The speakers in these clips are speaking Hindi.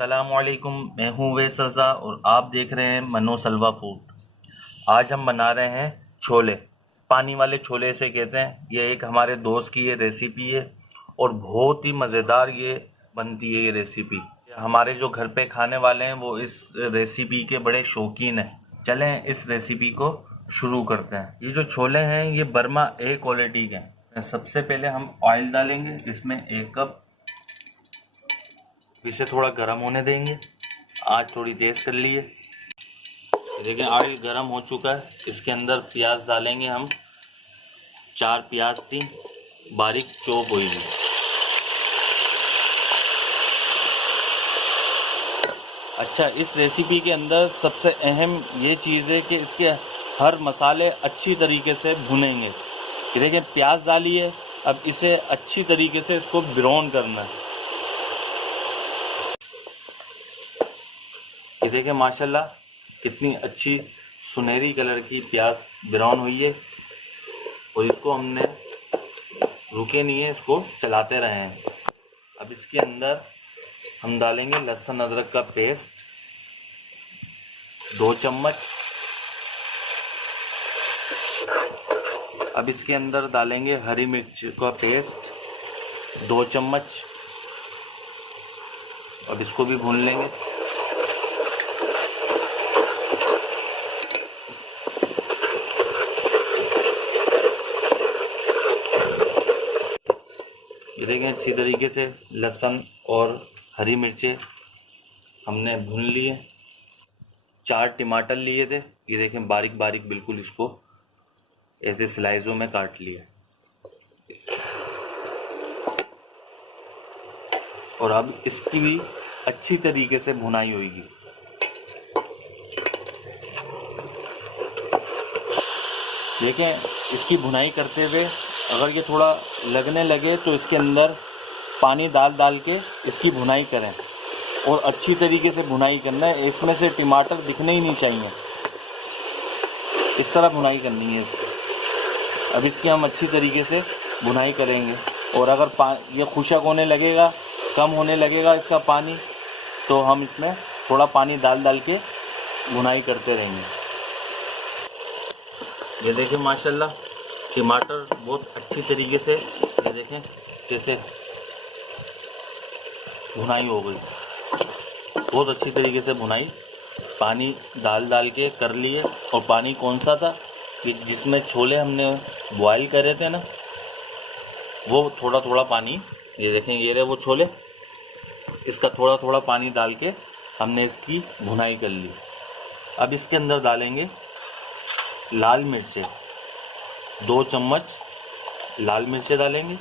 अस्सलामुअलैकुम, मैं हूँ वैस रज़ा और आप देख रहे हैं मनो सलवा फूड। आज हम बना रहे हैं छोले। पानी वाले छोले इसे कहते हैं। ये एक हमारे दोस्त की ये रेसिपी है और बहुत ही मज़ेदार ये बनती है ये रेसिपी। हमारे जो घर पे खाने वाले हैं वो इस रेसिपी के बड़े शौकीन हैं। चलें इस रेसिपी को शुरू करते हैं। ये जो छोले हैं ये बर्मा ए क्वालिटी के हैं। सबसे पहले हम ऑयल डालेंगे, इसमें 1 कप। इसे थोड़ा गर्म होने देंगे। आँच थोड़ी तेज़ कर लिए। देखिए ऑयल गर्म हो चुका है। इसके अंदर प्याज डालेंगे हम। 4 प्याज थी, बारीक चॉप हुई हुई। अच्छा, इस रेसिपी के अंदर सबसे अहम ये चीज़ है कि इसके हर मसाले अच्छी तरीके से भुनेंगे। देखिए प्याज डाली है, अब इसे अच्छी तरीके से इसको ब्राउन करना है। ये देखिए माशाल्लाह कितनी अच्छी सुनहरी कलर की प्याज ब्राउन हुई है और इसको हमने रुके नहीं है, इसको चलाते रहे हैं। अब इसके अंदर हम डालेंगे लहसुन अदरक का पेस्ट 2 चम्मच। अब इसके अंदर डालेंगे हरी मिर्च का पेस्ट 2 चम्मच। अब इसको भी भून लेंगे। ये देखें अच्छी तरीके से लहसुन और हरी मिर्चें हमने भून लिए। 4 टमाटर लिए थे, ये देखें बारीक बारीक बिल्कुल इसको ऐसे स्लाइसों में काट लिया। और अब इसकी भी अच्छी तरीके से भुनाई होगी। देखें इसकी भुनाई करते हुए अगर ये थोड़ा लगने लगे तो इसके अंदर पानी डाल के इसकी भुनाई करें और अच्छी तरीके से भुनाई करना है। इसमें से टमाटर दिखने ही नहीं चाहिए, इस तरह भुनाई करनी है इसकी। अब इसकी हम अच्छी तरीके से भुनाई करेंगे और अगर ये खुशक होने लगेगा, कम होने लगेगा इसका पानी, तो हम इसमें थोड़ा पानी डाल के भुनाई करते रहेंगे। ये देखें माशाल्लाह टमाटर बहुत अच्छी तरीके से, ये देखें जैसे भुनाई हो गई, बहुत अच्छी तरीके से भुनाई पानी डाल के कर लिए। और पानी कौन सा था कि जिसमें छोले हमने बॉयल करे थे ना, वो थोड़ा थोड़ा पानी, ये देखें ये रहे वो छोले, इसका थोड़ा थोड़ा पानी डाल के हमने इसकी भुनाई कर ली। अब इसके अंदर डालेंगे लाल मिर्चें 2 चम्मच लाल मिर्चें डालेंगे।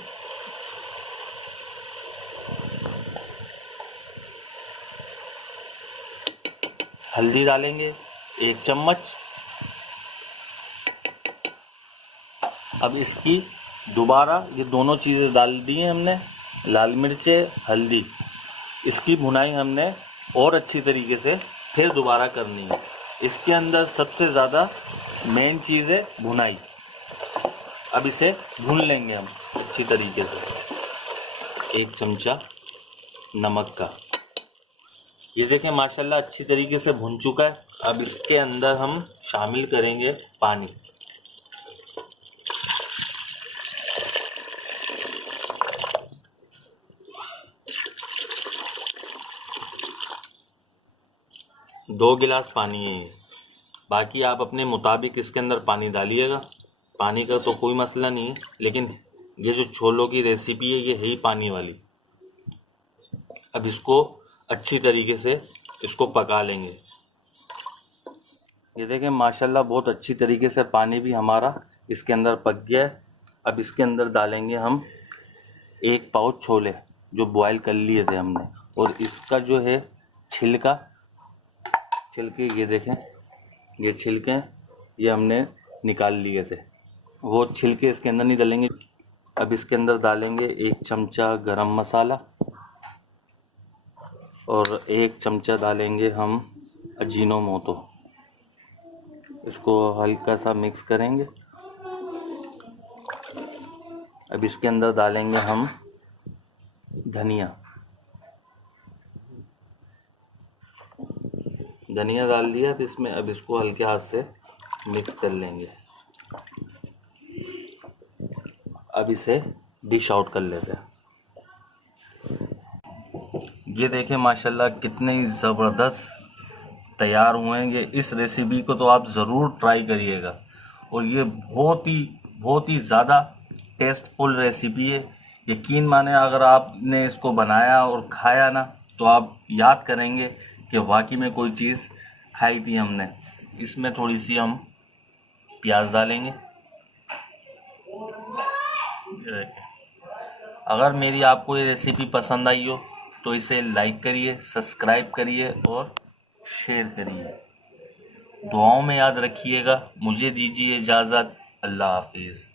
हल्दी डालेंगे 1 चम्मच। अब इसकी दोबारा ये दोनों चीज़ें डाल दी हैं हमने, लाल मिर्चें हल्दी, इसकी भुनाई हमने और अच्छी तरीके से फिर दोबारा करनी है। इसके अंदर सबसे ज़्यादा मेन चीज़ है भुनाई। अब इसे भून लेंगे हम अच्छी तरीके से। 1 चमचा नमक का, ये देखें माशाल्लाह अच्छी तरीके से भुन चुका है। अब इसके अंदर हम शामिल करेंगे पानी। दो गिलास पानी है ये, बाकी आप अपने मुताबिक इसके अंदर पानी डालिएगा। पानी का तो कोई मसला नहीं है, लेकिन ये जो छोलों की रेसिपी है ये है ही पानी वाली। अब इसको अच्छी तरीके से इसको पका लेंगे। ये देखें माशाल्लाह बहुत अच्छी तरीके से पानी भी हमारा इसके अंदर पक गया है। अब इसके अंदर डालेंगे हम 1 पाउच छोले जो बॉयल कर लिए थे हमने, और इसका जो है छिलके, ये देखें ये छिलके ये हमने निकाल लिए थे, वो छिलके इसके अंदर नहीं डालेंगे। अब इसके अंदर डालेंगे 1 चमचा गरम मसाला और 1 चमचा डालेंगे हम अजीनोमोटो। इसको हल्का सा मिक्स करेंगे। अब इसके अंदर डालेंगे हम धनिया, धनिया डाल दिया अब इसमें। अब इसको हल्के हाथ से मिक्स कर लेंगे। अब इसे डिश आउट कर लेते हैं। ये देखें माशाल्लाह कितने ही ज़बरदस्त तैयार हुए हैं। ये इस रेसिपी को तो आप ज़रूर ट्राई करिएगा और ये बहुत ही ज़्यादा टेस्टफुल रेसिपी है। यकीन माने अगर आपने इसको बनाया और खाया ना तो आप याद करेंगे कि वाकई में कोई चीज़ खाई थी हमने। इसमें थोड़ी सी हम प्याज डालेंगे। अगर मेरी आपको ये रेसिपी पसंद आई हो तो इसे लाइक करिए, सब्सक्राइब करिए और शेयर करिए। दुआओं में याद रखिएगा। मुझे दीजिए इजाज़त। अल्लाह हाफिज़।